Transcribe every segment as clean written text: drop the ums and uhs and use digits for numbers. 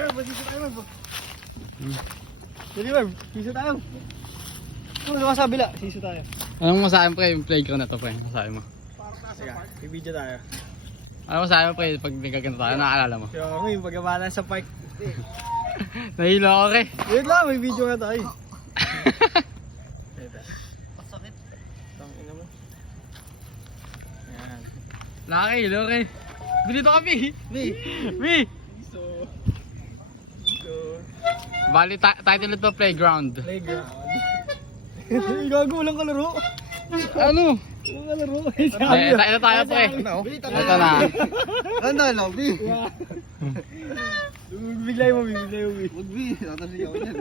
Siso tayo, Marv. Dali, Marv. Siso tayo. Ano ka sa kabila? Siso tayo. Anong masabi mo pre, yung playground na to pre? Masabi mo? Sige, i-video tayo. Ano masabi mo pre, pag nagkaganto tayo, naaalala mo? Kaya ngayon, pagkabala sa park. Nahilo ako pre. Wait lang, may video nga tayo. Pasakit. Tangina mo. Yan. Nakakahilo pre. Bilito ka Pi! Pi! Bali, title nito playground. Playground. Gago, walang kalaro. Ano? Walang kalaro. Ito tayo pre. Ito na. Ano, lobby? Biglay mo, biglay mo. Wag bi, tatalik ako niyan.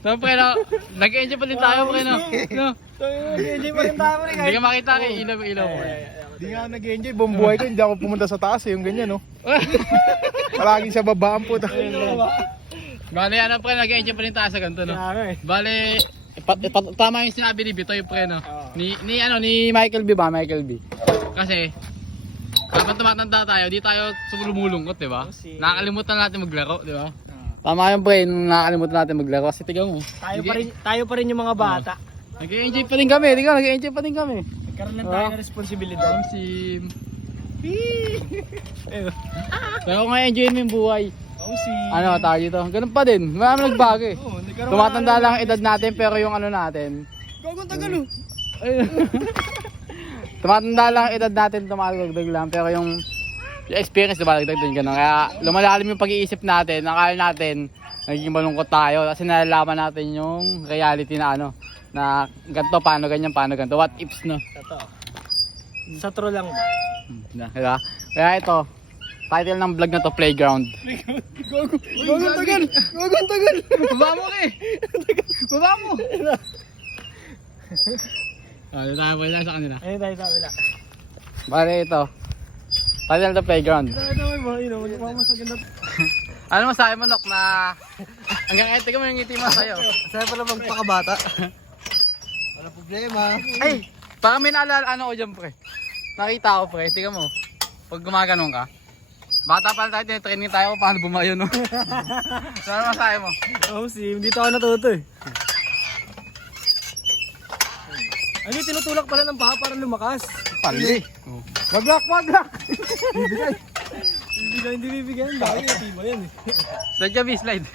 So pre, no? Nag-enjoy pa din tayo pre, no? No? Nag-enjoy pa rin tayo rin. Hindi ka makita kay ilaw mo. Hindi nga nag-enjoy, buong buhay ko hindi ako pumunta sa taas yung ganyan no. Palagi sa babaan po. Bale, ano pre, nag-enjoy pa rin tayo sa ganito, no? Bale, tama yung sinabi ni Bitoy pre, no? Ni Michael B ba? Michael B. Kasi, kapag tumatanda tayo, di tayo sumulumulungkot, di ba? Nakakalimutan natin maglaro, di ba? Tama yung pre, nakakalimutan natin maglaro. Kasi tiga mo. Tayo pa rin yung mga bata. Nag-enjoy pa din kami, tiga, nag-enjoy pa din kami. Nagkaroon lang tayo ng responsibilidad. Si... Pero kung enjoy mo yung buhay, ano tayo dito? Ganun pa din, marami nagbago eh. Tumatanda lang ang edad natin pero yung ano natin. Gagong tagal Tumatanda lang ang edad natin, tumatagdag lang pero yung experience tumatagdag din gano'n. Kaya lumalalim yung pag-iisip natin, akala natin naging malungkot tayo kasi nalalaman natin yung reality na ano, na ganito, paano ganyan, paano ganito, what ifs no? Totoo. Sa true lang ba? Diba? Kaya ito, title ng vlog na to, Playground. Gagong tagal! Gagong tagal! Baba mo eh! Baba mo! Dito tayo pa sa kanila. Ayun tayo sa kabila. Bale ito, title ng Playground. Ito may ba? Yun, magmamasagin na. Ano masabi mo Nok na hanggang ito ka mo yung ngiti mo sa'yo? Saan pala magpakabata? Wala problema. Ay! Parang may naalala ano ko dyan pre. Nakita ko pre, tingnan mo. Pag gumaganon ka. Bata pa lang tayo, tinitraining tayo kung paano bumayo no. So ano masabi mo? Dito ako natuto eh. Ano yung tinutulak pala ng paa para lumakas? Pali. Waglak! Hindi bibigyan. Dahil yung tiba yan eh. Slide ka B, slide.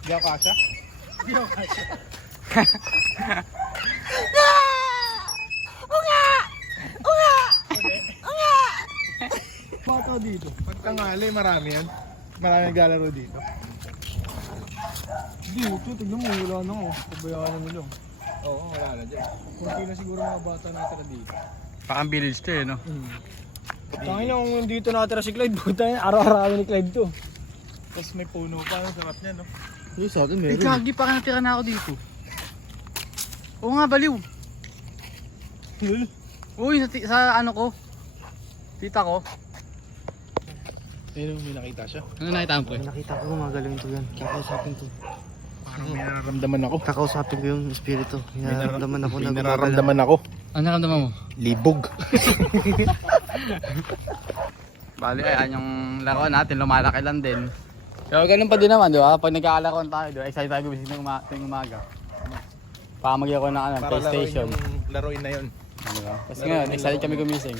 Hindi ako kasha. Bata dito. Pag tangali, marami yan. Marami naglalaro dito. Hindi, ito. Tignan mo. Wala na ako. Pabayaan na nila. Oo, wala na dyan. Kunti na siguro mga bata natira dito. Parang village to eh no. Tangin na kung dito natira si Clyde. Buta yan. Araw-araw ni Clyde to. Tapos may puno pa, ang sarap niya no. Yung sa atin Eh kagi pa natira na ako dito. Oo nga baliw. Uy sa ano ko. Tita ko. Ayun, may nakita siya. Ano nakita mo pre? Nakita ko gumagaling to yan. Kakausapin to. Parang may nararamdaman ako. Kakausapin ko yung espiritu. Nararamdaman ako May nararamdaman ako. Ano nakamdaman mo? Libog. Bali ayan yung laro natin, lumalaki lang din. Pero ganun pa din naman, di ba? Pag nagkakalaroan tayo, di ba? Excited tayo gumising ng umaga. Para maglaro ng ano, Para PlayStation. laruin na yun. Di ba? Tapos ngayon, excited kami gumising.